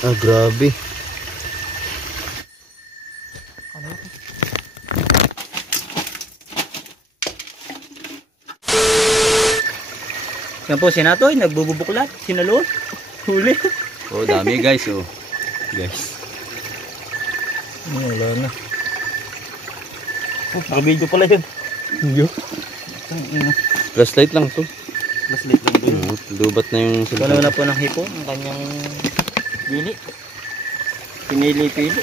Ah, grabe. Yan po si Natoy, nagbububuklat, sinalo, huli. Oh, dami guys, oh. Guys. Wala na. Oh, naka-video pala yun. Flashlight lang to. Flashlight lang doon. Lubat na yung Wala na po ng hipo, ang kanyang bili. Pinili-pili.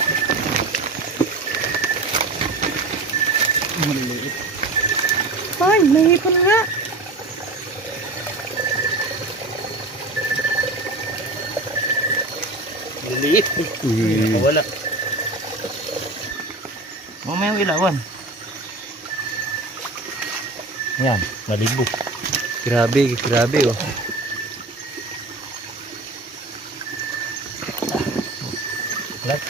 Maliliit. Ay, may hipon nga. Maliliit. Nakawala. Mamaya yung ilawan. Yan, maligo. Grabe, grabe, oh. Lat.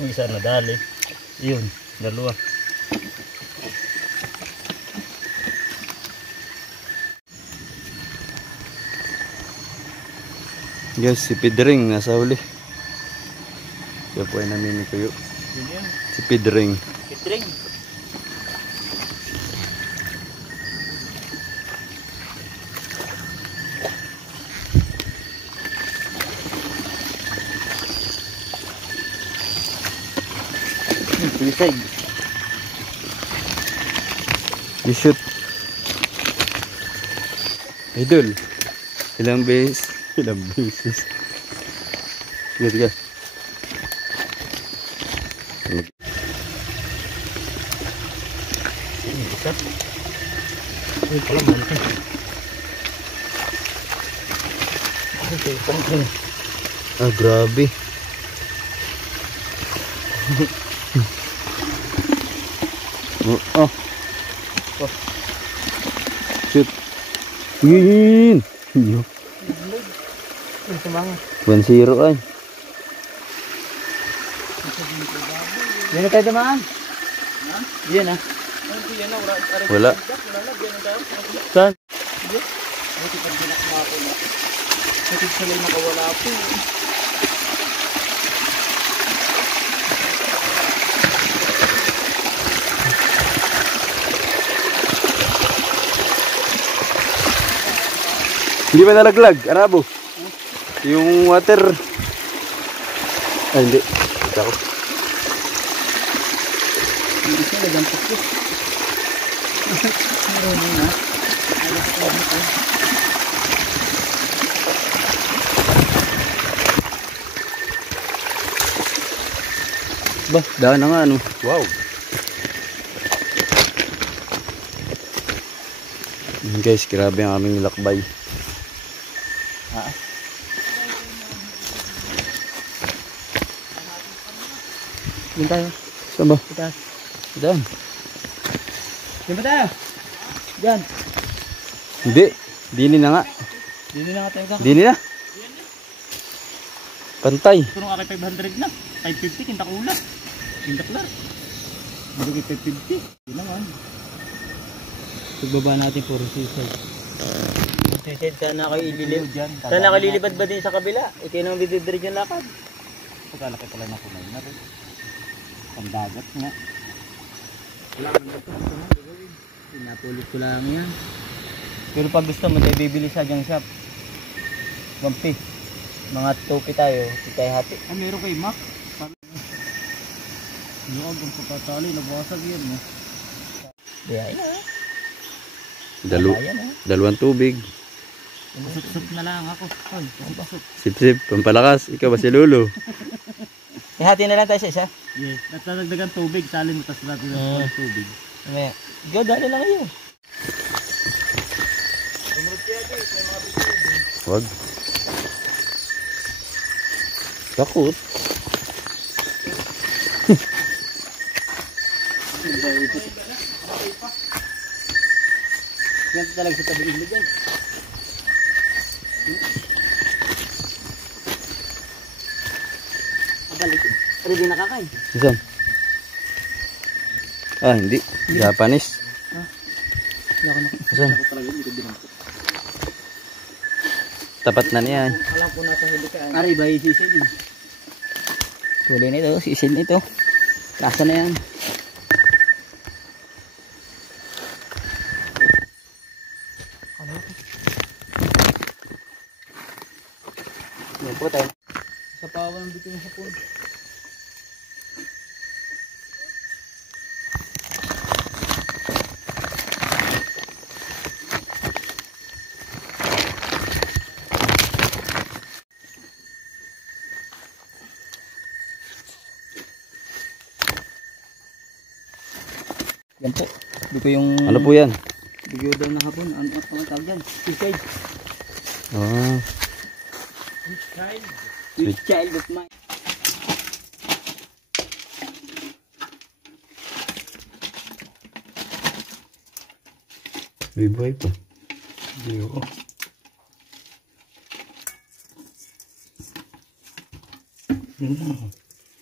Yung isa nadali. Yun, dalawa. Guys, si Pidring nasa huli. Siya po ay namini ko yun. Si Pidring. Pidring. Suicide. You shoot. Idol. Ilang beses. Ilang beses. Sige, sige. Ini pala malaki. Ah, grabe. Oh. Shoot. Yun. 1-0 ay. Yan na tayo dumaan. Yan na. Wala. Saan? Hindi ba nalaglag? Arabo? Yung water. Ay, hindi. Ito ako. Hindi siya nagampok ko. Meron na. Ba, daan na nga ano. Wow. Guys, grabe ang aming lakbay. Diyan tayo. Saan ba? Itaas. Daan. Diyan ba tayo? Diyan. Hindi. Dini na nga. Dini na nga tayo. Dini na. Pantay. Ito nung aking 500 na. 550, kintakula. Kintaklar. Hindi kay 550. Yun naman. Pagbaba natin puro suicide. Suicide, sana kayo ililipad. Sana kayo lilipad ba din sa kabila? Ito yung naman bididrid yung lakad. Pagkalaki pala na kumay na rin. Pandagat nga. Wala ka na ito. Pinapulit ko lang yan. Pero pag gusto mo tayo bibili sa junk shop. 150. Mga 2 tayo. Tayo hati. Ah, meron kay Mac. Hindi ka kung pagkatali. Nabasag yan. Diyan na. Dalawang tubig. Sup na lang ako. Sip-sip. Pampalakas. Ikaw ba si Lolo? Ihati na lang tayo sa isa? Yes. Natadagdagan tubig. Salin mo. Tapos natin ng tubig. Ikaw dali lang yun. Wag. Takot. Yan talaga sa tabi ilog yan. Balik. Ready na kakay? Saan? Ah, hindi. Japanese. Hindi ako Saan? Tapat na niya. Alam ko na sa huli ka. Aray ba isisid din. Tuloy na ito, sisid nito. Lasa na yan. Yan po tayo. Sa pawan dito yung hapon. Yan po. Dito yung... Ano po yan? Bigyo daw na hapon. Ano tawag dyan? Seaside. Ah. Sweet child of mine. May buhay pa. Hindi ko.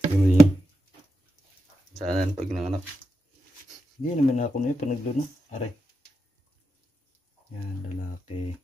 Yun. Saan pag nanganak? Hindi naman ako na yun. Panaglo na. Aray. Yan, lalaki.